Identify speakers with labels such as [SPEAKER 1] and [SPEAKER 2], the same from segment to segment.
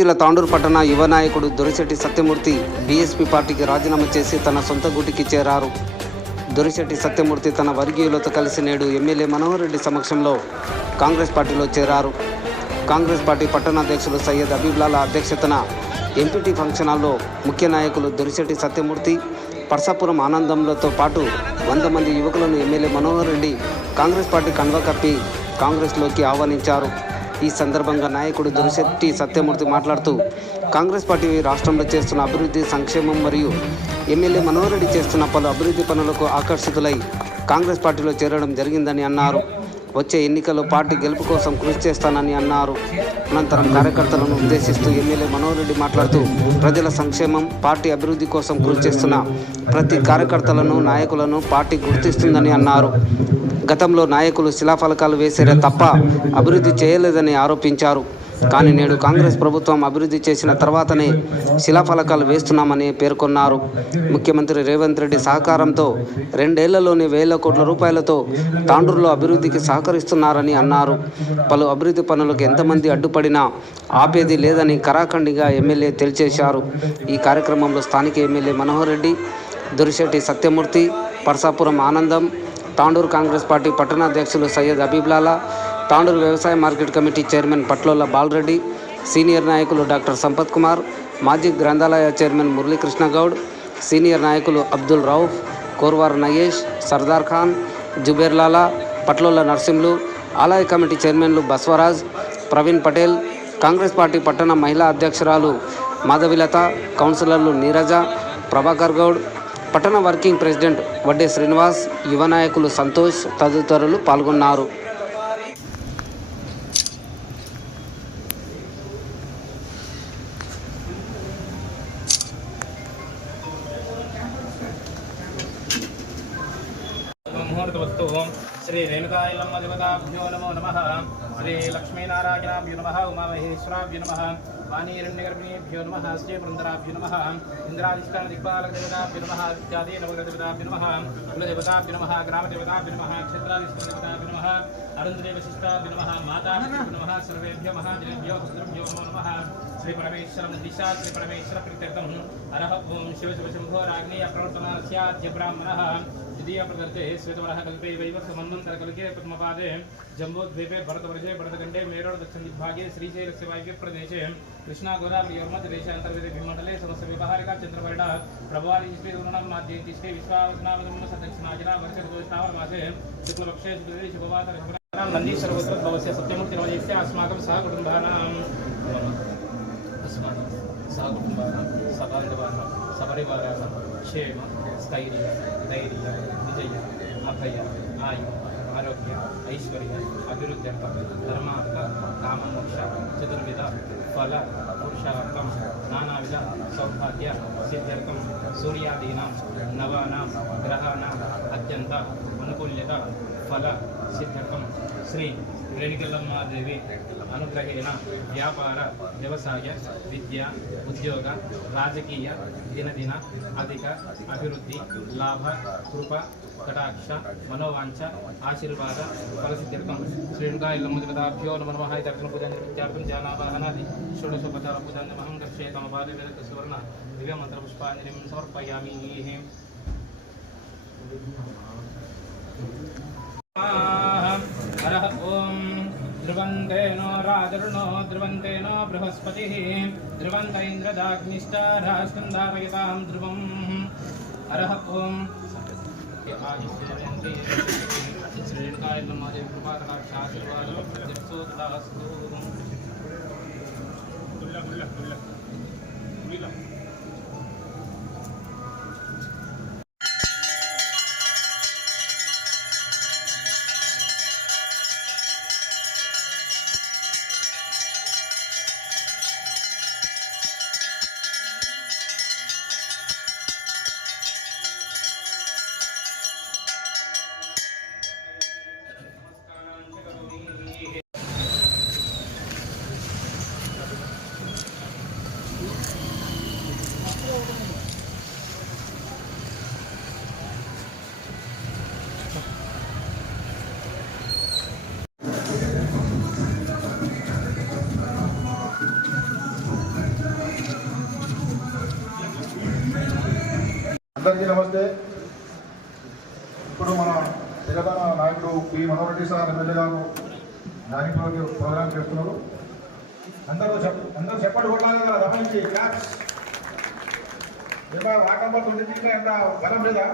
[SPEAKER 1] జిల్లా తాండూరు పట్టణ యువ నాయకుడు దొరిశెట్టి సత్యమూర్తి బీఎస్పీ పార్టీకి రాజీనామా చేసి తన సొంత గుటికి చేరారు. దొరిశెట్టి సత్యమూర్తి తన వర్గీయులతో కలిసి నేడు ఎమ్మెల్యే మనోహర్ రెడ్డి సమక్షంలో కాంగ్రెస్ పార్టీలో చేరారు. కాంగ్రెస్ పార్టీ పట్టణాధ్యక్షులు సయ్యద్ అబీబ్లాల అధ్యక్షతన ఎంపీటీ ఫంక్షన్ హాల్లో ముఖ్య నాయకులు దొరిశెట్టి సత్యమూర్తి పర్సాపురం ఆనందంలతో పాటు వంద మంది యువకులను ఎమ్మెల్యే మనోహర్ రెడ్డి కాంగ్రెస్ పార్టీ కండువా కప్పి కాంగ్రెస్లోకి ఆహ్వానించారు. ఈ సందర్భంగా నాయకుడు దొరిశెట్టి సత్యమూర్తి మాట్లాడుతూ కాంగ్రెస్ పార్టీ రాష్ట్రంలో చేస్తున్న అభివృద్ధి సంక్షేమం మరియు ఎమ్మెల్యే మనోహర్ రెడ్డి చేస్తున్న పలు అభివృద్ధి పనులకు ఆకర్షితులై కాంగ్రెస్ పార్టీలో చేరడం జరిగిందని అన్నారు. వచ్చే ఎన్నికల్లో పార్టీ గెలుపు కోసం కృషి చేస్తానని అన్నారు. అనంతరం కార్యకర్తలను ఉద్దేశిస్తూ ఎమ్మెల్యే మనోహర్ రెడ్డి మాట్లాడుతూ ప్రజల సంక్షేమం పార్టీ అభివృద్ధి కోసం కృషి చేస్తున్న ప్రతి కార్యకర్తలను నాయకులను పార్టీ గుర్తిస్తుందని అన్నారు. గతంలో నాయకులు శిలాఫలకాలు వేసారే తప్ప అభివృద్ధి చేయలేదని ఆరోపించారు. కానీ నేడు కాంగ్రెస్ ప్రభుత్వం అభివృద్ధి చేసిన తర్వాతనే శిలాఫలకాలు వేస్తున్నామని పేర్కొన్నారు. ముఖ్యమంత్రి రేవంత్ రెడ్డి సహకారంతో రెండేళ్ళలోనే వేల కోట్ల రూపాయలతో తాండూరులో అభివృద్ధికి సహకరిస్తున్నారని అన్నారు. పలు అభివృద్ధి పనులకు ఎంతమంది అడ్డుపడినా ఆపేది లేదని కరాఖండిగా ఎమ్మెల్యే తెలిచేశారు ఈ కార్యక్రమంలో స్థానిక ఎమ్మెల్యే మనోహర్ రెడ్డి దురిశెట్టి సత్యమూర్తి పర్సాపురం ఆనందం తాండూరు కాంగ్రెస్ పార్టీ పట్టణాధ్యక్షులు సయ్యద్ అబీబ్లాలా తాండూరు వ్యవసాయ market committee chairman Patlola Balreddy senior నాయకులు డాక్టర్ సంపత్ కుమార్ మాజీ గ్రంథాలయ చైర్మన్ మురళీకృష్ణ గౌడ్ సీనియర్ నాయకులు అబ్దుల్ రౌఫ్ కోర్వార్ నయేష్ సర్దార్ ఖాన్ జుబేర్లాలా పట్లోల నర్సింహులు ఆలయ కమిటీ చైర్మన్లు బస్వరాజ్ ప్రవీణ్ పటేల్ కాంగ్రెస్ పార్టీ పట్టణ మహిళా అధ్యక్షురాలు మాధవిలత కౌన్సిలర్లు నీరజ ప్రభాకర్ గౌడ్ పట్టణ వర్కింగ్ ప్రెసిడెంట్ వడ్డే శ్రీనివాస్ యువ నాయకులు సంతోష్ తదితరులు పాల్గొన్నారు.
[SPEAKER 2] వాణీరణ్యగర్భిణీభ్యో నమ శ్రీ బృందరాభ్యో నమ ఇంద్రాధిష్టాన దిక్పాలకదేవతాభ్యు నమ ఇత్యాది నవగ్రదేవతాభ్యో నమ కులదేవతాభ్యో నమ గ్రామదేవతాభ్యో నమ క్షేత్రాధిష్టాన దేవతాభ్యో నమ అరుంధదేవశిష్టాభ్యు నమ మాతాభ్యో నమ సర్వేభ్యో మహాజనేభ్యో పుత్రభ్యో నమో నమ శ్రీ పరమేశ్వరం దిశా శ్రీ పరమేశ్వర ప్రీత్యర్థం అరహ ఓం శివ శివ శంభో రాజ్ఞేయ ప్రవర్తన స్యాద్య బ్రాహ్మణ द्वितीय प्रदर्शे श्वेतवरः कल्पे समन्वं करकल्के पद्मपादे जम्बोद्वीपे भरतवर्षे भरतखण्डे मेरोडदक्षिणदिग्भागे श्रीशैलस्य वायव्यप्रदेशे कृष्णाघोरामयोर्मध्यदेशान्तर्गते भीमण्डले समस्तव्यवहारिका चन्द्रवर्णा प्रभवादिश्रीगुरुणामाद्यैति श्री विश्वावसनामदम्मसदक्षिणाजना वर्षऋतोष्णावरमासे शुक्लपक्षे शुक्लदेशे शुभवासरः नन्दी सर्वत्र सत्यमूर्तिरवयस्य अस्माकं सहकुटुम्बानां। अस्माकं सहकुटुम्बानां सबान्धवानां सपरिवाराणां क्षेम। ಸ್ಥೈರ್ಯ ಧೈರ್ಯ ವಿಜಯ ಅಭಯ ಆಯು ಆರೋಗ್ಯ ಐಶ್ವರ್ಯ ಅಭಿವೃದ್ಧರ್ಥ ಧರ್ಮಾರ್ಥ ಕಾಮಮೋಕ್ಷ ಚತುರ್ವಿಧ ಫಲ ಪುರುಷಾರ್ಥಂ ನಾನಾವಿಧ ಸೌಭಾಗ್ಯ ಸಿದ್ಧಾರ್ಥ ಸೂರ್ಯಾದೀನ ನವಾನ ಗ್ರಹಾನ ಅತ್ಯಂತ ಅನುಕೂಲ್ಯತ फल सिद्ध श्री रेणिकलम्मादेवी अनुग्रहण व्यापार व्यवसाय विद्या उद्योग राजकीय दिन दिन अधिक अभिवृद्धि लाभ कृप कटाक्ष मनोवांच आशीर्वाद फल सिद्धक श्रीकाभ्यो नम दर्शन पूजा जानवाहनादि षोडशोपचार पूजा महम दर्शेतम बाल्यवेदक सुवर्ण दिव्यमंत्रपुष्पाजलि समर्पयामी Thank you. हरः ॐ ध्रुवन्तेनो राजरुणो ध्रुवन्तेनो बृहस्पतिः ध्रुवन्त इन्द्रदाग्निष्टारास्कन्दापयतां ध्रुवम् हरः ॐ श्रीकाय ब्रह्मादेव कृपाकटाक्षाशीर्वादस्तु
[SPEAKER 3] అందరికీ నమస్తే. ఇప్పుడు మన తెలంగాణ నాయకుడు P. Manohar Reddy sir MLA గారు దాని ప్రోగ్రాం చేస్తున్నారు. అందరూ చెప్ అందరూ చెప్పండి కొట్టాలి కదా గమనించి క్లాప్స్ ఏమా వాట్ తొమ్మిది ఎంత బలం లేదా?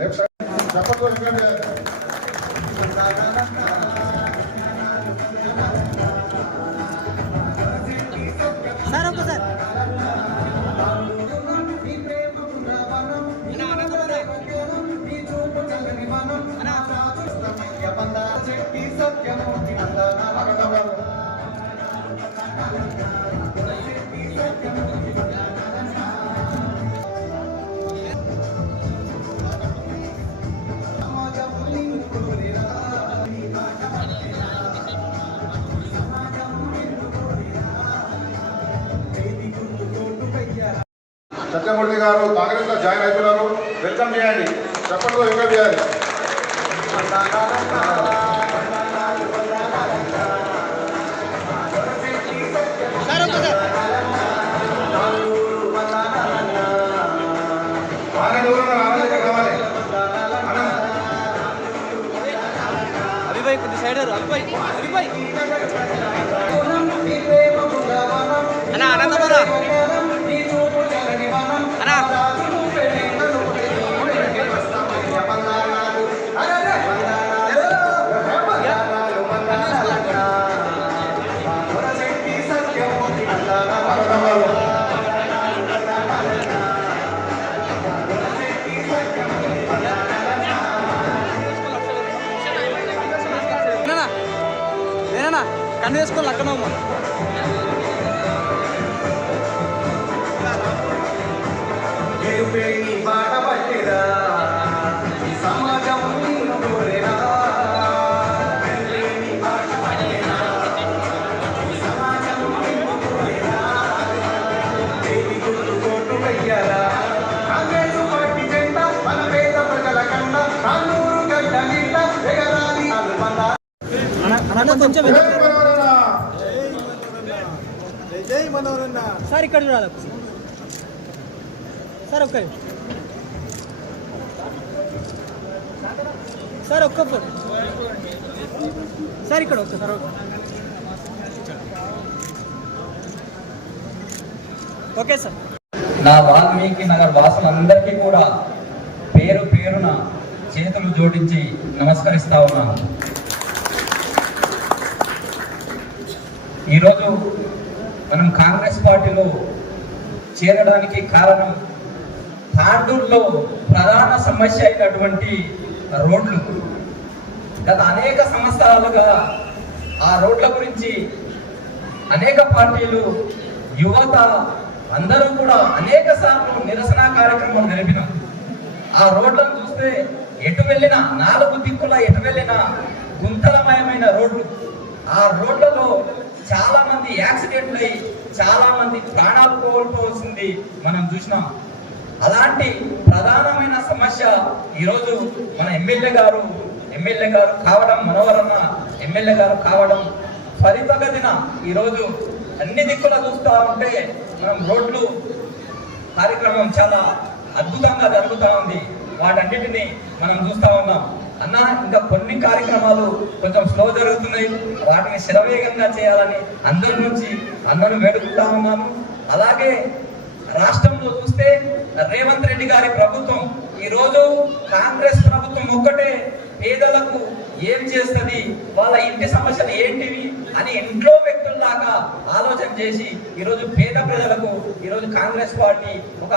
[SPEAKER 3] Left side. చెప్పండి సత్యమూర్తి గారు కాంగ్రెస్లో జాయిన్ అవుతున్నారు వెల్కమ్ చేయండి. చెప్పండి వెల్కమ్ చేయాలి?
[SPEAKER 4] అన్నా ఆనందమరా సార్ ఇక్కడ చూడాలి. సార్ ఒక్క సార్ ఒక్క ఫోన్. సార్ ఇక్కడ ఒక్క సార్. Okay sir.
[SPEAKER 5] నా వాల్మీకి నగర్ వాసులందరికీ కూడా పేరు పేరున చేతులు జోడించి నమస్కరిస్తా ఉన్నాను. ఈరోజు మనం కాంగ్రెస్ పార్టీలో చేరడానికి కారణం తాండూరులో ప్రధాన సమస్య అయినటువంటి రోడ్లు. గత అనేక సంవత్సరాలుగా ఆ రోడ్ల గురించి అనేక పార్టీలు యువత అందరూ కూడా అనేక సార్లు నిరసన కార్యక్రమం జరిపినాం. ఆ రోడ్లను చూస్తే ఎటు వెళ్ళినా నాలుగు దిక్కుల ఎటు వెళ్ళినా గుంతలమయమైన రోడ్లు. ఆ రోడ్లలో చాలా మంది యాక్సిడెంట్లు అయ్యి చాలా మంది ప్రాణాలు కోల్పోవలసింది మనం చూసినాం. అలాంటి ప్రధానమైన సమస్య ఈరోజు మన ఎమ్మెల్యే గారు ఎమ్మెల్యే గారు కావడం మనవరన్న ఎమ్మెల్యే గారు కావడం ఫలితగదిన ఈరోజు అన్ని దిక్కుల చూస్తూ ఉంటే మనం రోడ్లు కార్యక్రమం చాలా అద్భుతంగా జరుగుతూ ఉంది. వాటన్నిటిని మనం చూస్తా ఉన్నాం. అన్న ఇంకా కొన్ని కార్యక్రమాలు కొంచెం స్లో జరుగుతున్నాయి. వాటిని శరవేగంగా చేయాలని అందరి నుంచి అందరూ వేడుకుంటా ఉన్నాను అలాగే రాష్ట్రంలో చూస్తే రేవంత్ రెడ్డి గారి ప్రభుత్వం ఈరోజు కాంగ్రెస్ ప్రభుత్వం ఒక్కటే పేదలకు ఏం చేస్తుంది వాళ్ళ ఇంటి సమస్యలు ఏంటివి అని ఇంట్లో వ్యక్తుల్లాగా ఆలోచన చేసి ఈరోజు పేద ప్రజలకు ఈరోజు కాంగ్రెస్ పార్టీ ఒక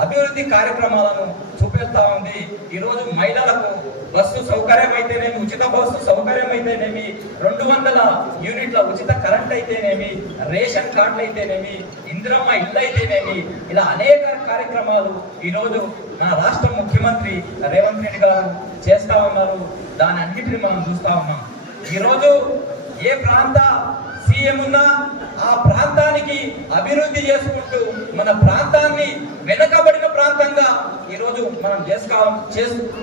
[SPEAKER 5] అభివృద్ధి కార్యక్రమాలను చూపిస్తా ఉంది ఈరోజు మహిళలకు బస్సు సౌకర్యం అయితేనేమి ఉచిత బస్సు సౌకర్యం అయితేనేమి రెండు వందల యూనిట్ల ఉచిత కరెంట్ అయితేనేమి రేషన్ కార్డులు అయితేనేమి ఇందిరమ్మ ఇల్లు అయితేనేమి ఇలా అనేక కార్యక్రమాలు ఈరోజు మన రాష్ట్ర ముఖ్యమంత్రి రేవంత్ రెడ్డి గారు చేస్తా ఉన్నారు. దాని అన్నిటిని మనం చూస్తా ఉన్నాం. ఈరోజు ఏ ప్రాంత ఏమున్నా ఆ ప్రాంతానికి అభివృద్ధి చేసుకుంటూ మన ప్రాంతాన్ని వెనకబడిన ప్రాంతంగా ఈరోజు మనం చేసుకో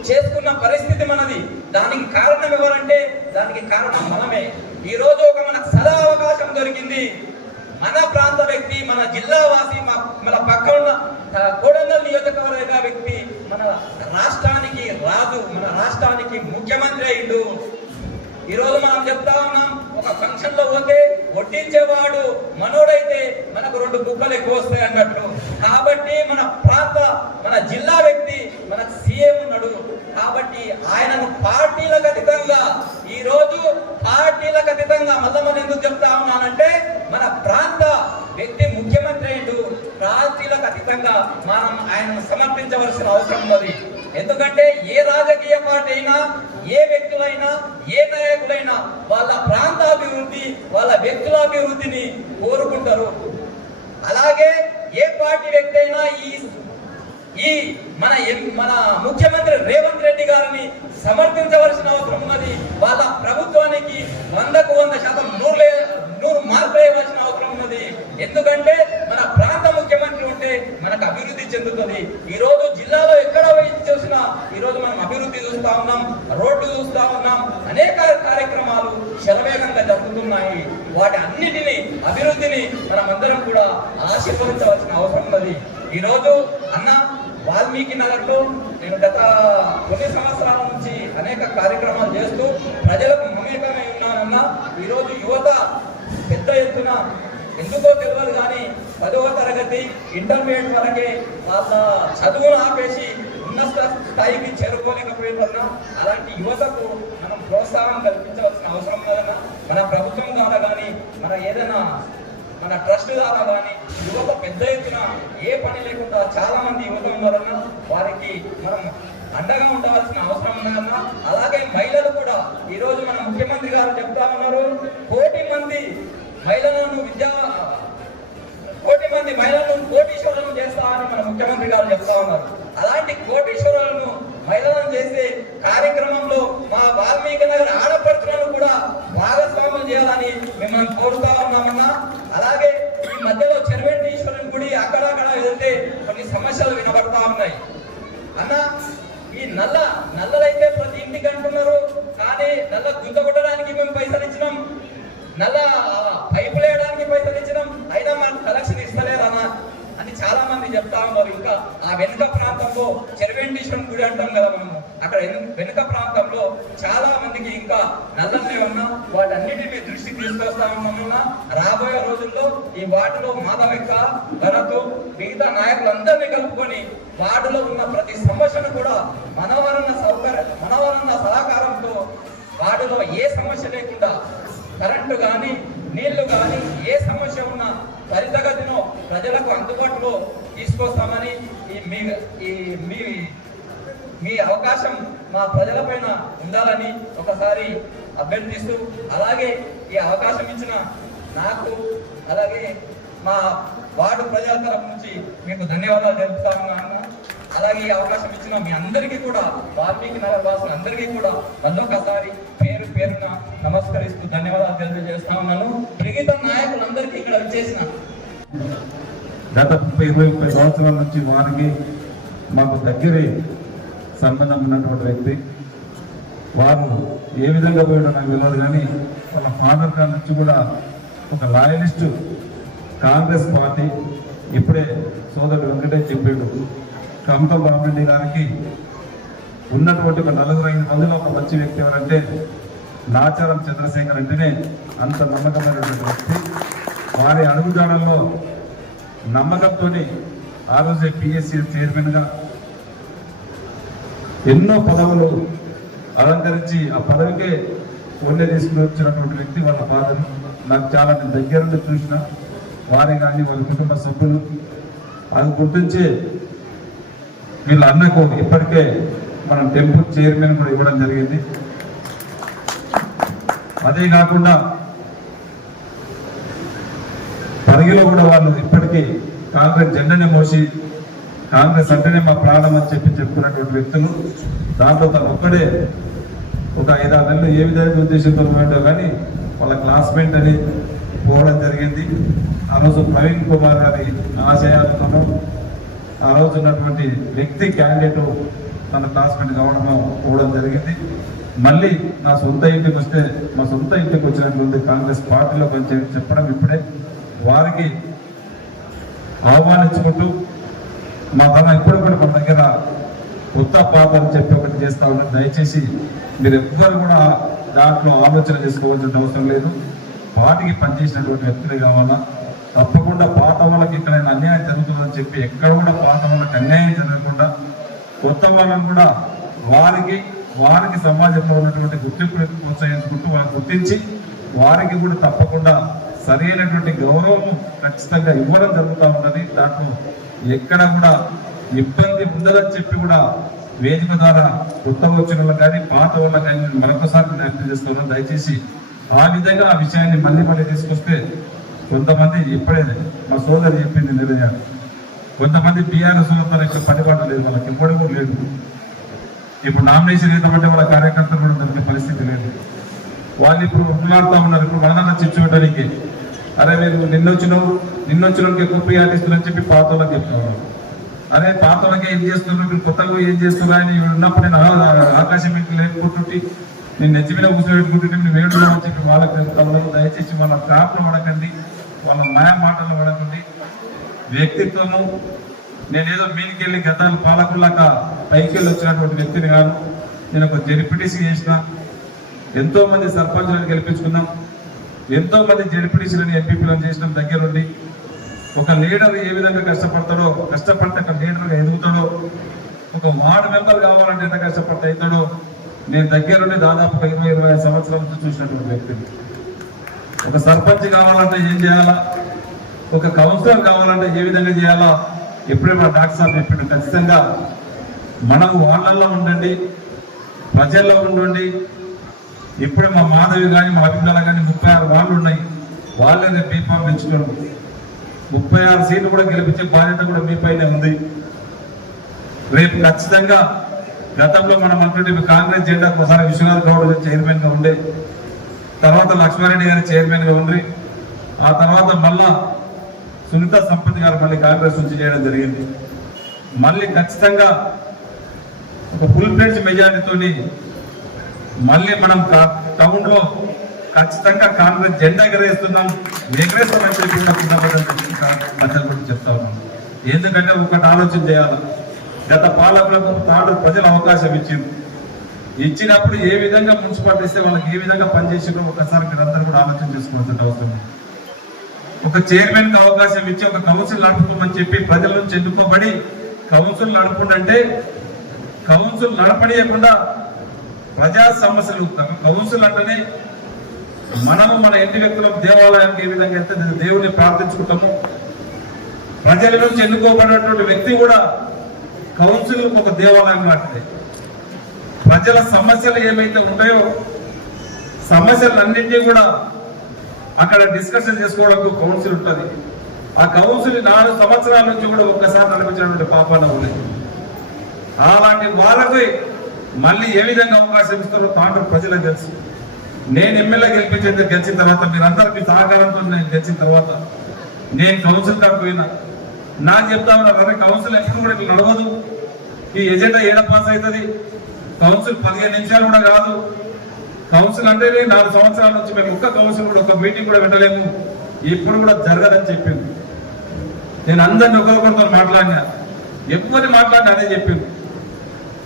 [SPEAKER 5] చేసుకున్న పరిస్థితి మనది. దానికి కారణం ఎవరంటే దానికి కారణం మనమే. ఈ రోజు ఒక మనకు సదా అవకాశం దొరికింది. మన ప్రాంత వ్యక్తి మన జిల్లా వాసి మన పక్క ఉన్న కోడంగల్ నియోజకవర్గ వ్యక్తి మన రాష్ట్రానికి రాజు మన రాష్ట్రానికి ముఖ్యమంత్రి అయిండు. ఈ రోజు మనం చెప్తా ఉన్నాం ఒక ఫంక్షన్లో పోతే వడ్డించేవాడు మనోడైతే మనకు రెండు బుక్కలు ఎక్కువ వస్తాయి అన్నట్లు కాబట్టి మన ప్రాంత మన జిల్లా వ్యక్తి మన సీఎం ఉన్నాడు. కాబట్టి ఆయనను పార్టీలకు అతీతంగా ఈ రోజు పార్టీలకు అతీతంగా మళ్ళా మనం ఎందుకు చెప్తా ఉన్నానంటే మన ప్రాంత వ్యక్తి ముఖ్యమంత్రి అయిండు పార్టీలకు అతీతంగా మనం ఆయనను సమర్పించవలసిన అవసరం ఉన్నది. ఎందుకంటే ఏ రాజకీయ పార్టీ అయినా ఏ వ్యక్తులైనా ఏ నాయకులైనా వాళ్ళ ప్రాంతాభివృద్ధి వాళ్ళ వ్యక్తుల అభివృద్ధిని కోరుకుంటారు. అలాగే ఏ పార్టీ వ్యక్తి అయినా ఈ ఈ మన మన ముఖ్యమంత్రి రేవంత్ రెడ్డి గారిని సమర్థించవలసిన అవసరం ఉన్నది వాళ్ళ ప్రభుత్వానికి వందకు వంద శాతం నూరు నూరు మార్పులు వేయవలసిన అవసరం ఉన్నది ఎందుకంటే మన ప్రాంత ముఖ్యమంత్రి ఉంటే మనకు అభివృద్ధి చెందుతుంది ఈ రోజు జిల్లాలో ఎక్కడ పోయి చూసినా ఈ రోజు మనం అభివృద్ధి చూస్తా ఉన్నాం రోడ్లు చూస్తా ఉన్నాం అనేక కార్యక్రమాలు శరవేగంగా జరుగుతున్నాయి వాటి అన్నిటిని అభివృద్ధిని మనం అందరం కూడా ఆశీర్వదించవలసిన అవసరం ఉన్నది ఈ రోజు అన్న వాల్మీకి నగర్లో నేను గత కొన్ని సంవత్సరాల నుంచి అనేక కార్యక్రమాలు చేస్తూ ప్రజలకు మమేకమై ఉన్నానన్న ఈరోజు యువత పెద్ద ఎత్తున ఎందుకో తెలియదు కానీ పదవ తరగతి ఇంటర్మీడియట్ వరకే వాళ్ళ చదువును ఆపేసి ఉన్నత స్థాయికి చేరుకోలేకపోయినా అలాంటి యువతకు మనం ప్రోత్సాహం కల్పించవలసిన అవసరం లేదన్నా మన ప్రభుత్వం ద్వారా కానీ మన ఏదైనా మన ట్రస్ట్ ద్వారా కానీ యువత పెద్ద ఎత్తున ఏ పని లేకుండా చాలా మంది యువత ఉన్నారన్న వారికి మనం అండగా ఉండవలసిన అవసరం ఉన్నదన్న అలాగే మహిళలు కూడా. ఈరోజు మన ముఖ్యమంత్రి గారు చెప్తా ఉన్నారు కోటి మంది మహిళలను విద్యా కోటి మంది మహిళలను కోటీశ్వరులను చేస్తా అని మన ముఖ్యమంత్రి గారు చెప్తా ఉన్నారు. అలాంటి కోటీశ్వరులను మహిళలను చేసే కార్యక్రమంలో మా వాల్మీకి నగర్ ఆడపడుచులను కూడా భాగస్వామ్యం చేయాలని మిమ్మల్ని కోరుతా ఉన్నామన్నా. అలాగే ఈ మధ్యలో చెరువెంటీశ్వరుని గుడి అక్కడక్కడ వెళ్తే కొన్ని సమస్యలు వినబడతా ఉన్నాయి. అన్న ఈ నల్ల నల్లలైతే ప్రతి ఇంటికి అంటున్నారు. కానీ నల్ల గుంత కొట్టడానికి మేము పైసలు ఇచ్చినాం. నల్ల పైపులు వేయడానికి పైసలు ఇచ్చినాం. అయినా మనకు కలెక్షన్ ఇస్తలేరన్నా అని చాలా మంది చెప్తా ఉన్నారు. ఇంకా ఆ వెనుక ప్రాంతంలో చెరువెంటీశ్వరం గుడి అంటాం కదా మనము. అక్కడ వెను- వెనుక ప్రాంతంలో చాలా మందికి ఇంకా నల్లనే ఉన్నా వాటన్నిటిని దృష్టి తీసుకొస్తా రాబోయే రోజుల్లో ఈ వార్డులో మాధవిక భరత్ మిగతా నాయకులందరినీ కలుపుకొని వార్డులో ఉన్న ప్రతి సమస్యను కూడా మనవరన్న సౌకర్య మనవరన్న సహకారంతో వార్డులో ఏ సమస్య లేకుండా కరెంటు కానీ నీళ్ళు కానీ ఏ సమస్య ఉన్నా త్వరితగతిలో ప్రజలకు అందుబాటులో తీసుకొస్తామని ఈ మీ ఈ మీ మీ అవకాశం మా ప్రజలపైన ఉండాలని ఒకసారి అభ్యర్థిస్తూ అలాగే ఈ అవకాశం ఇచ్చిన నాకు అలాగే మా వార్డు ప్రజల తరపు నుంచి మీకు ధన్యవాదాలు తెలుపుతా ఉన్నాను అలాగే ఈ అవకాశం ఇచ్చిన మీ అందరికీ కూడా వాల్మీకి నగర వాసులు అందరికీ కూడా మళ్ళొకసారి పేరు పేరున నమస్కరిస్తూ ధన్యవాదాలు తెలియజేస్తా ఉన్నాను. మిగతా నాయకులందరికీ ఇక్కడ వచ్చేసిన
[SPEAKER 6] గత ముప్పై ఇరవై ముప్పై సంవత్సరాల నుంచి వారికి మాకు దగ్గరే సంబంధం ఉన్నటువంటి వ్యక్తి. వారు ఏ విధంగా పోయాడో నాకు తెలియదు కానీ వాళ్ళ ఫాదర్ గారి నుంచి కూడా ఒక లాయలిస్టు కాంగ్రెస్ పార్టీ ఇప్పుడే సోదరుడు వెంకటేష్ చెప్పాడు. కమతం బాబురెడ్డి గారికి ఉన్నటువంటి ఒక నలుగురు ఐదు మందిలో ఒక మంచి వ్యక్తి ఎవరంటే నాచారం చంద్రశేఖర్ అంటేనే అంత నమ్మకమైనటువంటి వ్యక్తి. వారి అడుగుజాడల్లో నమ్మకంతో ఆ రోజే పిఎస్సి చైర్మన్గా ఎన్నో పదవులు అలంకరించి ఆ పదవికే ఓన్లే తీసుకుని వచ్చినటువంటి వ్యక్తి వాళ్ళ ఫాదర్ నాకు చాలా నేను దగ్గర చూసిన వారి కానీ వాళ్ళ కుటుంబ సభ్యులు. అది గుర్తించి వీళ్ళ అన్నకు ఇప్పటికే మనం టెంపుల్ చైర్మన్ కూడా ఇవ్వడం జరిగింది. అదే కాకుండా పరిగిలో కూడా వాళ్ళు ఇప్పటికీ కాంగ్రెస్ జెండాని మోసి కాంగ్రెస్ అంటేనే మా ప్రాణం అని చెప్పి చెప్పుకున్నటువంటి వ్యక్తులు. దాంట్లో తను ఒక్కడే ఒక ఐదారు నెలలు ఏ విధంగా ఉద్దేశంతో పోయిండో కానీ వాళ్ళ క్లాస్మేట్ అని పోవడం జరిగింది. ఆ రోజు ప్రవీణ్ కుమార్ గారి ఆశయాలతోనూ ఆ రోజు ఉన్నటువంటి వ్యక్తి క్యాండిడేట్ తన క్లాస్మేట్ కావడం పోవడం జరిగింది. మళ్ళీ నా సొంత ఇంటికి వస్తే మా సొంత ఇంటికి వచ్చినటువంటి కాంగ్రెస్ పార్టీలో కొంచెం చెప్పడం ఇప్పుడే. వారికి ఆహ్వానించుకుంటూ మా తన ఇప్పుడు కూడా మన దగ్గర కొత్త పాత అని చెప్పి ఒకటి చేస్తా ఉన్నాను దయచేసి మీరు ఎవ్వరు కూడా దాంట్లో ఆలోచన చేసుకోవాల్సిన అవసరం లేదు. పార్టీకి పనిచేసినటువంటి వ్యక్తులు కావాలా? తప్పకుండా పాత వాళ్ళకి ఎక్కడైనా అన్యాయం జరుగుతుందని చెప్పి ఎక్కడ కూడా పాత వాళ్ళకి అన్యాయం జరగకుండా కొత్త వాళ్ళని కూడా వారికి వారికి సమాజంలో ఉన్నటువంటి గుర్తింపుని ప్రోత్సహించుకుంటూ వారిని గుర్తించి వారికి కూడా తప్పకుండా సరైనటువంటి గౌరవం ఖచ్చితంగా ఇవ్వడం జరుగుతూ ఉన్నది. దాంట్లో ఎక్కడ కూడా ఇబ్బంది ఉండదని చెప్పి కూడా వేదిక ద్వారా కొత్తగా వచ్చిన వాళ్ళకి కానీ పాత వాళ్ళకి కానీ నేను మరొకసారి జ్ఞాపకం చేస్తున్నాను. దయచేసి ఆ విధంగా ఆ విషయాన్ని మళ్ళీ మళ్ళీ తీసుకొస్తే కొంతమంది ఇప్పుడే మా సోదరి చెప్పింది నిర్ణయం కొంతమంది టీఆర్ఎస్ యొక్క పనిపాటు లేదు వాళ్ళకి ఇప్పుడు కూడా లేదు. ఇప్పుడు నామినేషన్ ఏదంటే వాళ్ళ కార్యకర్తలు కూడా దొరికే పరిస్థితి లేదు. వాళ్ళు ఇప్పుడు మాట్లాడుతూ ఉన్నారు. ఇప్పుడు మనదన్న చిచ్చుకోవడానికి అరే మీరు నిన్న వచ్చినావు నిన్న వచ్చినకి ఎక్కువ చెప్పి పాత వాళ్ళకి చెప్తున్నారు అరే పాత వాళ్ళకి ఏం చేస్తున్నారు? మీరు కొత్తగా ఏం చేస్తున్నారు? అని ఉన్నప్పుడు నేను ఆకాశం ఇంటి లేకపోతుంటే నేను నెచ్చి మీద కూర్చోబెట్టుకుంటుంటే వేడు అని చెప్పి వాళ్ళకి చెప్తా దయచేసి వాళ్ళ ట్రాప్లో పడకండి వాళ్ళ మాయ మాటలు పడకండి వ్యక్తిత్వము నేనేదో మీనికెళ్ళి గతాలు పాలకుల్లాక పైకి వెళ్ళి వచ్చినటువంటి వ్యక్తిని కాదు. నేను ఒక జెడ్పీటీసీ చేసిన ఎంతో మంది సర్పంచులను గెలిపించుకున్నాం. ఎంతో మంది జెడ్పీటీసీలను ఎంపీపీలను చేసినాం దగ్గరుండి ఒక లీడర్ ఏ విధంగా కష్టపడతాడో కష్టపడితే ఒక లీడర్గా ఎదుగుతాడో ఒక వార్డ్ మెంబర్ కావాలంటే ఎంత కష్టపడితే అవుతాడో నేను దగ్గరుండి దాదాపు ఒక ఇరవై ఇరవై ఐదు సంవత్సరాల నుంచి చూసినటువంటి వ్యక్తిని. ఒక సర్పంచ్ కావాలంటే ఏం చేయాలా? ఒక కౌన్సిలర్ కావాలంటే ఏ విధంగా చేయాలా? ఎప్పుడే మా డాక్టర్ సార్ చెప్పిండు ఖచ్చితంగా మనం వాళ్ళల్లో ఉండండి ప్రజల్లో ఉండండి ఇప్పుడే మా మాధవి కానీ మా అభిప్రాయాలు కానీ ముప్పై ఆరు వాళ్ళు ఉన్నాయి. వాళ్ళే మీ బీఫామ్ ముప్పై ఆరు సీట్లు కూడా గెలిపించే బాధ్యత కూడా మీ ఉంది. రేపు ఖచ్చితంగా గతంలో మనం అనుకుంటే కాంగ్రెస్ జెండా ఒకసారి విశ్వనాథ్ గౌడ్ చైర్మన్గా ఉండే తర్వాత లక్ష్మారెడ్డి గారి చైర్మన్గా ఉండి ఆ తర్వాత మళ్ళా సునీత సంపత్ గారు మళ్ళీ కాంగ్రెస్ నుంచి చేయడం జరిగింది. మళ్ళీ ఖచ్చితంగా ఒక ఫుల్ ప్లేట్స్ మెజారిటీతోని మళ్ళీ మనం టౌన్లో ఖచ్చితంగా కాంగ్రెస్ జెండా ఎగరేస్తున్నాం. ఎగరేస్తామని చెప్పి కూడా ప్రజలు కూడా చెప్తా ఉన్నాం ఎందుకంటే ఒకటి ఆలోచన చేయాలి. గత పాలకులకు తాడు ప్రజలు అవకాశం ఇచ్చింది ఇచ్చినప్పుడు ఏ విధంగా మున్సిపాలిటీ ఇస్తే వాళ్ళకి ఏ విధంగా పనిచేసిందో ఒకసారి మీరందరూ కూడా ఆలోచన చేసుకోవాల్సిన అవసరం ఒక చైర్మన్కి అవకాశం ఇచ్చి ఒక కౌన్సిల్ నడుపుకోమని చెప్పి ప్రజల నుంచి ఎన్నుకోబడి కౌన్సిల్ నడుపుండంటే కౌన్సిల్ నడపనీయకుండా ప్రజా సమస్యలు కౌన్సిల్ అంటేనే మనము మన ఇంటి వ్యక్తులం దేవాలయానికి ఏ విధంగా అయితే దేవుని ప్రార్థించుకుంటాము ప్రజల నుంచి ఎన్నుకోబడినటువంటి వ్యక్తి కూడా కౌన్సిల్ ఒక దేవాలయం లాంటిది. ప్రజల సమస్యలు ఏమైతే ఉంటాయో సమస్యలన్నింటినీ కూడా అక్కడ డిస్కషన్ చేసుకోవడానికి కౌన్సిల్ ఉంటుంది. ఆ కౌన్సిల్ నాలుగు సంవత్సరాల నుంచి కూడా ఒక్కసారి నడిపించినటువంటి పాపాన ఉన్నాయి అలాంటి వాళ్ళకి మళ్ళీ ఏ విధంగా అవకాశం ఇస్తారో తాండ్రు ప్రజలకు తెలుసు. నేను ఎమ్మెల్యే గెలిపించేది గెలిచిన తర్వాత మీరందరూ మీ సహకారంతో నేను గెలిచిన తర్వాత నేను కౌన్సిల్ దాకా పోయినా. నాకు చెప్తా ఉన్నారు కౌన్సిల్ ఎప్పుడు కూడా ఇట్లా నడవదు. ఈ ఎజెండా ఏడ పాస్ అవుతుంది? కౌన్సిల్ పదిహేను నిమిషాలు కూడా కాదు. కౌన్సిల్ అంటే నాలుగు సంవత్సరాల నుంచి మేము ఒక్క కౌన్సిల్ కూడా ఒక మీటింగ్ కూడా పెట్టలేము. ఇప్పుడు కూడా జరగదని చెప్పింది నేను అందరిని ఒకరికొకరితో మాట్లాడినా. ఎవరిని మాట్లాడినా అదే చెప్పింది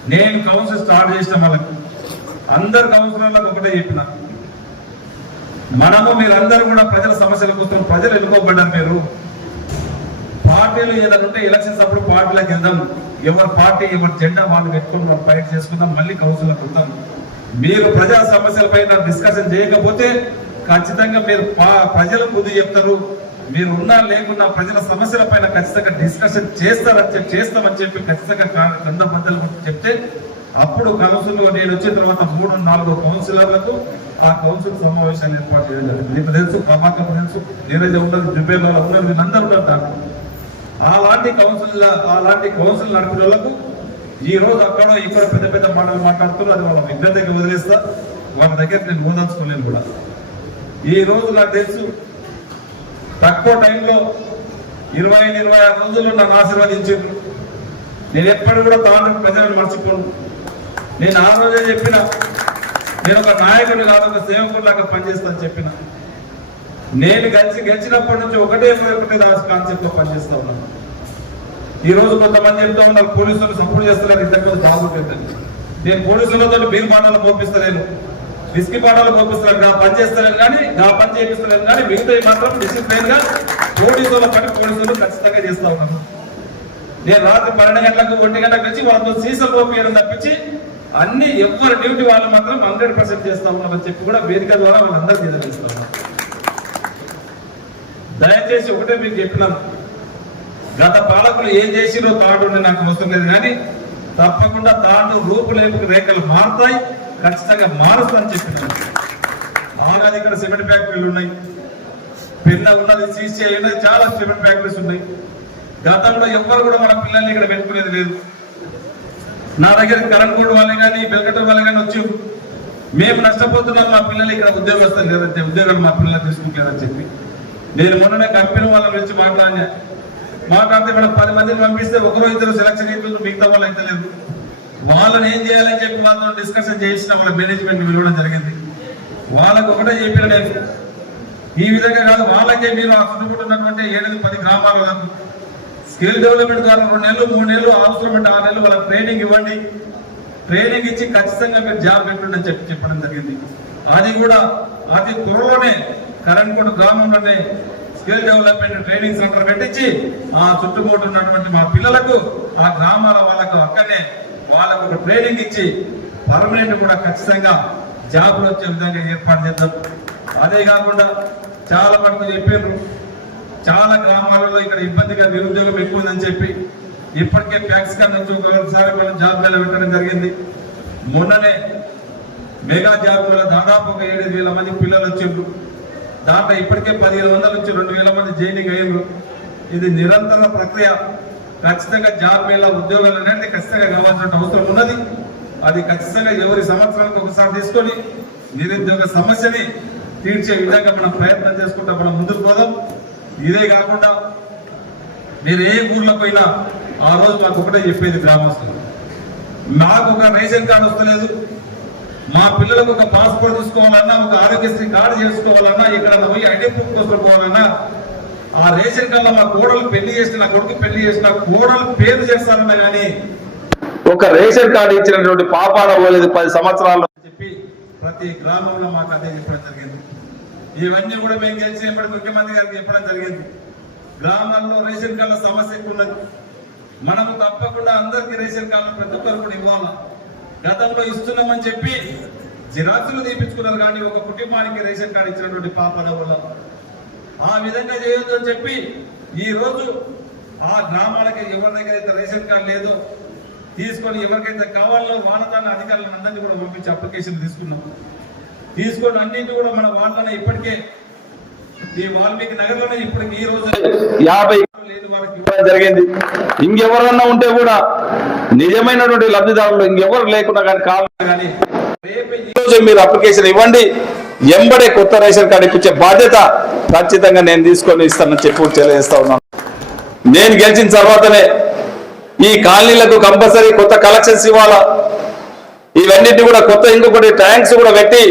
[SPEAKER 6] నేను కౌన్సిల్ స్టార్ట్ చేసిన వాళ్ళకి అందరు కౌన్సిలర్లకు ఒకటే చెప్పిన. మనము మీరందరూ కూడా ప్రజల సమస్యల కోసం ప్రజలు ఎన్నుకోబడ్డారు మీరు. పార్టీలు ఏదైనా ఎలక్షన్స్ అప్పుడు పార్టీలకు వెళ్దాం. ఎవరి పార్టీ ఎవరి జెండా వాళ్ళు పెట్టుకుని మనం ఫైట్ చేసుకుందాం మళ్ళీ కౌన్సిల్కి వెళ్దాం మీరు ప్రజా సమస్యలపై డిస్కషన్ చేయకపోతే ఖచ్చితంగా మీరు పా- ప్రజలకు బుద్ధి చెప్తారు. మీరు ఉన్నా లేకున్నా ప్రజల సమస్యల పైన ఖచ్చితంగా డిస్కషన్ చేస్తారని చెప్పి చేస్తామని చెప్పి ఖచ్చితంగా కంద బద్దలు చెప్తే అప్పుడు కౌన్సిల్ నేను వచ్చిన తర్వాత మూడు నాలుగు కౌన్సిలర్లకు ఆ కౌన్సిల్ సమావేశాన్ని ఏర్పాటు చేయడం జరిగింది. మీకు తెలుసు ప్రభాకర్ తెలుసు ఏదైతే ఉండదు జుబేలో ఉన్నారు వీళ్ళందరూ ఉన్నారు దాంట్లో అలాంటి కౌన్సిల్ అలాంటి కౌన్సిల్ నడిపిన వాళ్ళకు ఈ రోజు అక్కడ ఇక్కడ పెద్ద పెద్ద మాటలు మాట్లాడుతున్నారు అది వాళ్ళ విజ్ఞతకి వదిలేస్తా. వాళ్ళ దగ్గర నేను ఓదాల్చుకోలేను కూడా. ఈ రోజు నాకు తెలుసు తక్కువ టైంలో ఇరవై ఐదు ఇరవై ఆరు రోజులు నన్ను ఆశీర్వదించారు. నేను ఎప్పటి కూడా తాను ప్రజలను మర్చిపోను. నేను ఆ రోజే చెప్పిన నేను ఒక నాయకుడు కాదు ఒక సేవకుడు లాగా పనిచేస్తాను చెప్పిన. నేను గెలిచి గెలిచినప్పటి నుంచి ఒకటే ఒకటే కాన్సెప్ట్లో పనిచేస్తా ఉన్నాను. ఈ రోజు కొంతమంది చెప్తా ఉన్నారు పోలీసులు సపోర్ట్ చేస్తున్నారు ఇంతకుముందు బాగుంటుందని నేను పోలీసులతో బీర్ బాణాలు పంపిస్తలేను. రిస్క్ పాఠాలు నా పని చేస్తలేను కానీ నా పని చేపిస్తలేను కానీ మిగతా మాత్రం డిసిప్లైన్గా పోలీసుల పని పోలీసులు ఖచ్చితంగా చేస్తా ఉన్నాను. నేను రాత్రి పన్నెండు గంటలకు ఒంటి గంటలకు వచ్చి వాళ్ళతో సీసలు పంపించడం తప్పించి అన్ని ఎవరి డ్యూటీ వాళ్ళు మాత్రం హండ్రెడ్ పర్సెంట్ చేస్తా ఉన్నామని చెప్పి కూడా వేదిక ద్వారా వాళ్ళందరూ తెలియజేస్తున్నారు దయచేసి ఒకటే మీకు చెప్పినాను. గత పాలకులు ఏం చేసిరో తాడు నాకు అవసరం లేదు కానీ తప్పకుండా తాడు రూపులేపు రేఖలు మారుతాయి. ఖచ్చితంగా మారుస్తానని చెప్పినారు మానాది ఇక్కడ సిమెంట్ ఫ్యాక్టరీలు ఉన్నాయి. పెన్న ఉన్నది సీసీఐ ఉన్నది చాలా సిమెంట్ ఫ్యాక్టరీస్ ఉన్నాయి. గతంలో ఎవ్వరు కూడా మన పిల్లల్ని ఇక్కడ పెట్టుకునేది లేదు. నా దగ్గర కరెంట్ బోర్డు వాళ్ళు కానీ బెల్కట వాళ్ళు కానీ వచ్చి మేము నష్టపోతున్నాం మా పిల్లలు ఇక్కడ ఉద్యోగస్తులు లేదంటే ఉద్యోగాలు మా పిల్లలు తీసుకుంటారని చెప్పి. నేను మొన్ననే కంపెనీ వాళ్ళ గురించి మాట్లాడినా. మాట్లాడితే మనం పది మందిని పంపిస్తే ఒకరో ఇద్దరు సెలక్షన్ అవుతుంది మిగతా వాళ్ళు అయితే లేదు. వాళ్ళని ఏం చేయాలని చెప్పి వాళ్ళతో డిస్కషన్ చేసిన వాళ్ళ మేనేజ్మెంట్ పిలవడం జరిగింది. వాళ్ళకు ఒకటే చెప్పిన నేను ఈ విధంగా కాదు వాళ్ళకే మీరు ఆ చుట్టుముట్టు ఉన్నటువంటి ఏడు పది గ్రామాల స్కిల్ డెవలప్మెంట్ కారణం రెండు నెలలు మూడు నెలలు అవసరం అంటే ఆరు నెలలు వాళ్ళకి ట్రైనింగ్ ఇవ్వండి. ట్రైనింగ్ ఇచ్చి ఖచ్చితంగా మీరు జాబ్ పెట్టండి అని చెప్పి చెప్పడం జరిగింది. అది కూడా అతి త్వరలోనే కరణ్కోట గ్రామంలోనే స్కిల్ డెవలప్మెంట్ ట్రైనింగ్ సెంటర్ పెట్టించి ఆ చుట్టుముట్టు ఉన్నటువంటి మా పిల్లలకు ఆ గ్రామాల వాళ్ళకు అక్కడనే వాళ్ళకు ఒక ట్రైనింగ్ ఇచ్చి పర్మనెంట్ కూడా ఖచ్చితంగా జాబ్లు వచ్చే విధంగా ఏర్పాటు చేద్దాం. అదే కాకుండా చాలా వరకు చెప్పారు. చాలా గ్రామాలలో ఇక్కడ ఇబ్బందిగా నిరుద్యోగం ఎక్కువ ఉందని చెప్పి ఇప్పటికే ఫ్యాక్స్ కా నుంచి ఒకసారి మనం జాబ్ నిలబెట్టడం జరిగింది. మొన్ననే మెగా జాబ్ వల్ల దాదాపు ఒక ఏడు వేల మంది పిల్లలు వచ్చిండ్రు. దాంట్లో ఇప్పటికే పదిహేను వందల నుంచి రెండు వేల మంది జైనింగ్ అయ్యిండ్రు. ఇది నిరంతర ప్రక్రియ. ఖచ్చితంగా జాబ్ మేళ ఉద్యోగాలు అనేది ఖచ్చితంగా కావాల్సిన అవసరం ఉన్నది. అది ఖచ్చితంగా ఎవరి సంవత్సరానికి ఒకసారి తీసుకొని నిరుద్యోగ సమస్యని తీర్చే విధంగా మనం ప్రయత్నం చేసుకుంటా మనం ముందుకు పోదాం. ఇదే కాకుండా మీరు ఏ ఊర్లో పోయినా ఆ రోజు మాకు ఒకటే చెప్పేది గ్రామస్తులు. మాకు ఒక రేషన్ కార్డు వస్తలేదు. మా పిల్లలకు ఒక పాస్పోర్ట్ తీసుకోవాలన్నా ఒక ఆరోగ్యశ్రీ కార్డు చేసుకోవాలన్నా ఇక్కడ పోయి ఐడి ప్రూఫ్ పోవాలన్నా ఆ రేషన్ కార్డులో మా కోడలు పెళ్ళి చేసిన నా కొడుకు పెళ్ళి చేసిన కోడలు పేరు చేస్తానన్నా కానీ ఒక రేషన్ కార్డు ఇచ్చినటువంటి పాపాన పోలేదు పది సంవత్సరాలు చెప్పి ప్రతి గ్రామంలో మాకు అదే చెప్పడం జరిగింది. ఇవన్నీ కూడా మేము గెలిచినప్పటి ముఖ్యమంత్రి గారికి చెప్పడం జరిగింది. గ్రామాల్లో రేషన్ కార్డుల సమస్య ఎక్కువ ఉన్నది. మనము తప్పకుండా అందరికీ రేషన్ కార్డులు ప్రతి ఒక్కరు కూడా ఇవ్వాలి? గతంలో ఇస్తున్నామని చెప్పి జిరాక్సులు తీపించుకున్నారు కానీ ఒక కుటుంబానికి రేషన్ కార్డు ఇచ్చినటువంటి పాపన వల్ల ఆ విధంగా చేయొద్దు అని చెప్పి ఈ రోజు ఆ గ్రామాలకి ఎవరి దగ్గర అయితే రేషన్ కార్డు లేదో తీసుకొని ఎవరికైతే కావాలో వానతాన అధికారులను అందరినీ కూడా పంపించి అప్లికేషన్ తీసుకున్నాం. తీసుకొని అన్నింటి కూడా మన వాళ్ళని ఇప్పటికే ఈ వాల్మీకి నగర్లోనే ఇప్పటికి ఈ రోజు యాభై జరిగింది. ఇంకెవరన్నా ఉంటే కూడా నిజమైనటువంటి లబ్ధిదారులు ఇంకెవరు లేకుండా కానీ కావాలి. కానీ రేపు ఈ రోజు మీరు అప్లికేషన్ ఇవ్వండి. ఎంబడే కొత్త రేషన్ కార్డు ఇప్పించే బాధ్యత ఖచ్చితంగా నేను తీసుకొని ఇస్తానని చెప్పి తెలియజేస్తా ఉన్నాను. నేను గెలిచిన తర్వాతనే ఈ కాలనీలకు కంపల్సరీ కొత్త కలెక్షన్స్ ఇవ్వాలా? ఇవన్నిటిని కూడా కొత్త ఇంకొకటి ట్యాంక్స్ కూడా పెట్టి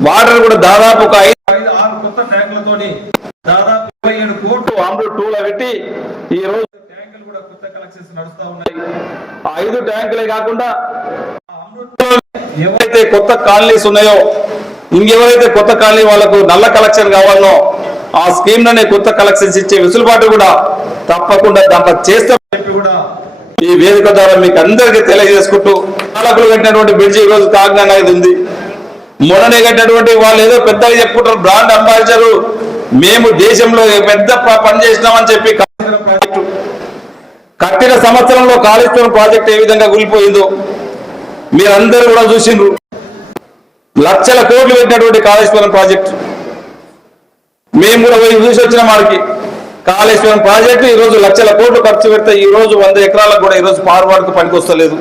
[SPEAKER 6] వాటర్ కూడా దాదాపు ఒక ఐదు ఆరు కొత్త ట్యాంకులతోని దాదాపు ఇరవై ఏడు కోట్లు అమృత్ టూల పెట్టి ఈ రోజు ట్యాంకులు కూడా కొత్త కలెక్షన్స్ నడుస్తా ఉన్నాయి. ఆ ఐదు ట్యాంకులే కాకుండా ఎవరైతే కొత్త కాలనీస్ ఉన్నాయో ఇంకెవరైతే కొత్త కాలనీ వాళ్ళకు నల్ల కలెక్షన్ కావాలనో ఆ స్కీమ్లోనే కొత్త కలెక్షన్స్ ఇచ్చే వెసులుబాటు కూడా తప్పకుండా దాంట్లో చేస్తామని చెప్పి కూడా ఈ వేదిక ద్వారా మీకు అందరికీ తెలియజేసుకుంటూ పాలకులు కట్టినటువంటి బ్రిడ్జి ఈ రోజు కాకినాడ ఇది ఉంది. మొన్ననే కట్టినటువంటి వాళ్ళు ఏదో పెద్దగా చెప్పుకుంటారు బ్రాండ్ అంబాసిడర్ మేము దేశంలో పెద్ద ప- పని చేసినామని చెప్పి ప్రాజెక్టు కట్టిన సంవత్సరంలో కాళేశ్వరం ప్రాజెక్ట్ ఏ విధంగా కూలిపోయిందో మీరందరూ కూడా చూసిండ్రు. లక్షల కోట్లు పెట్టినటువంటి కాళేశ్వరం ప్రాజెక్టు. మేము కూడా పోయి చూసి వచ్చిన వాడికి కాళేశ్వరం ప్రాజెక్టు ఈ రోజు లక్షల కోట్లు ఖర్చు పెడితే ఈ రోజు వంద ఎకరాలకు కూడా ఈ రోజు పారువాడుకు పనికొస్తలేదు.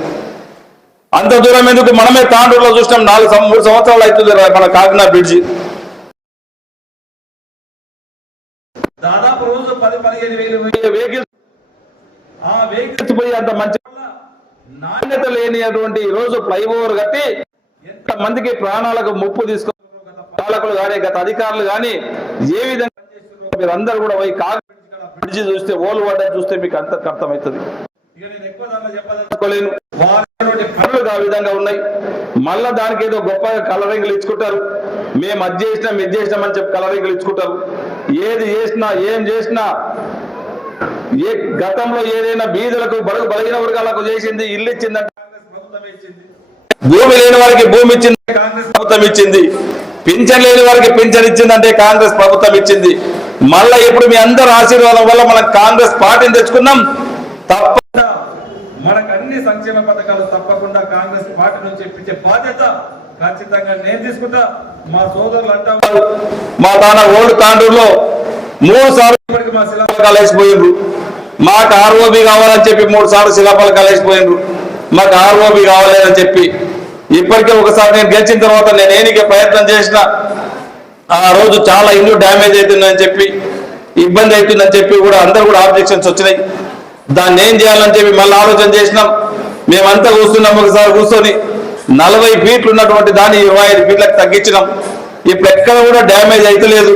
[SPEAKER 6] అంత దూరం ఎందుకు? మనమే తాండూరులో చూసినాం నాలుగు మూడు సంవత్సరాలు అవుతుంది మన కాకినాడ బ్రిడ్జి. దాదాపు రోజు పది పదిహేను వేలు వెహికల్స్ ఆ వెహికల్స్ పోయి అంత మంచి నాణ్యత లేని అటువంటి ఈ రోజు ఫ్లైఓవర్ కట్టి మందికి ప్రాణాలకు ముప్పు తీసుకు పాలకులు కానీ గత అధికారులు కానీ ఏ విధంగా మీరు అందరు కూడా పోయి బ్రిడ్జి చూస్తే ఓలు పడ్డది చూస్తే మీకు అంత అర్థమవుతుంది. పనులు ఆ విధంగా ఉన్నాయి. మళ్ళా దానికి ఏదో గొప్పగా కలరింగ్లు ఇచ్చుకుంటారు. మేము అది చేసినాం ఇది చేసినాం అని చెప్పి కలరింగ్లు ఇచ్చుకుంటారు. ఏది చేసినా ఏం చేసినా ఏ గతంలో ఏదైనా బీదలకు బడుగు బలహీన వర్గాలకు చేసింది ఇల్లు ఇచ్చిందంటే భూమి లేని వారికి భూమి ఇచ్చింది కాంగ్రెస్ ప్రభుత్వం ఇచ్చింది. పింఛన్ లేని వారికి పింఛన్ ఇచ్చిందంటే కాంగ్రెస్ ప్రభుత్వం ఇచ్చింది. మళ్ళా ఇప్పుడు మీ అందరి ఆశీర్వాదం వల్ల మనం కాంగ్రెస్ పార్టీని తెచ్చుకున్నాం. తప్పకుండా మనకు అన్ని సంక్షేమ పథకాలు తప్పకుండా కాంగ్రెస్ పార్టీ నుంచి ఇప్పించే బాధ్యత ఖచ్చితంగా నేను తీసుకుంటా. మా సోదరులు అంటా మా తాన ఓల్డ్ తాండూరులో మూడు సార్లు ఇప్పటికి మా శిలాఫలకాలు వేసిపోయిండ్రు. మాకు ఆర్ఓబి కావాలని చెప్పి మూడు సార్లు శిలాపాలు వేసిపోయిండ్రు. మాకు ఆర్ఓబి కావాలని చెప్పి ఇప్పటికే ఒకసారి నేను గెలిచిన తర్వాత నేను ఏనికే ప్రయత్నం చేసిన ఆ రోజు చాలా ఇల్లు డ్యామేజ్ అవుతుందని చెప్పి ఇబ్బంది అవుతుందని చెప్పి కూడా అందరు కూడా ఆబ్జెక్షన్స్ వచ్చినాయి. దాన్ని ఏం చేయాలని చెప్పి మళ్ళీ ఆలోచన చేసినాం. మేమంతా కూర్చున్నాం ఒకసారి కూర్చొని. నలభై ఫీట్లు ఉన్నటువంటి దాన్ని ఇరవై ఐదు ఫీట్లకు తగ్గించినాం. ఇప్పుడు ఎక్కడ కూడా డ్యామేజ్ అయితలేదు.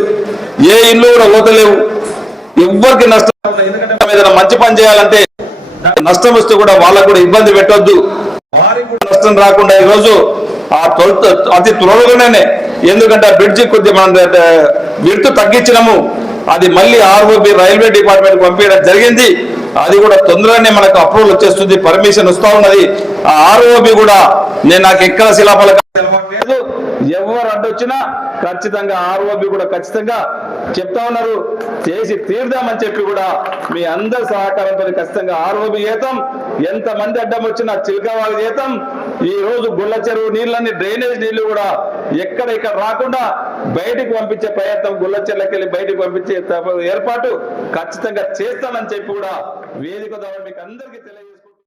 [SPEAKER 6] ఏ ఇల్లు కూడా పోతలేవు. ఎవ్వరికి నష్టం ఎందుకంటే మంచి పని చేయాలంటే నష్టం వస్తే కూడా వాళ్ళకు కూడా ఇబ్బంది పెట్టొద్దు. వారికి కూడా నష్టం రాకుండా ఈ రోజు ఆ తొలుత అతి త్వరలోనే ఎందుకంటే ఆ బ్రిడ్జి కొద్దిగా మనం విడుతు తగ్గించినాము. అది మళ్ళీ ఆర్ఓబి రైల్వే డిపార్ట్మెంట్ పంపించడం జరిగింది. అది కూడా తొందరగానే మనకు అప్రూవల్ వచ్చేస్తుంది పర్మిషన్ వస్తూ ఉన్నది. ఆ ఆర్ఓబి కూడా నేను నాకు ఎక్కడ శిలాఫలకం లేదు. ఎవరు అడ్డొచ్చినా ఖచ్చితంగా ఆర్ఓబి కూడా ఖచ్చితంగా చెప్తా ఉన్నారు. చేసి తీర్దామని చెప్పి కూడా మీ అందరి సహకారంతో ఖచ్చితంగా ఆర్ఓబి ఏతం ఎంత మంది అడ్డం వచ్చినా చిలకవాళ్ళ ఏతం ఈ రోజు గుళ్ళ చెరువు నీళ్ళని డ్రైనేజ్ నీళ్ళు కూడా ఎక్కడ ఇక్కడ రాకుండా బయటికి పంపించే ప్రయత్నం గుళ్ళ చెరువులకి వెళ్ళి బయటికి పంపించే ఏర్పాటు ఖచ్చితంగా చేస్తానని చెప్పి కూడా వేదిక ద్వారా మీకు అందరికీ తెలియ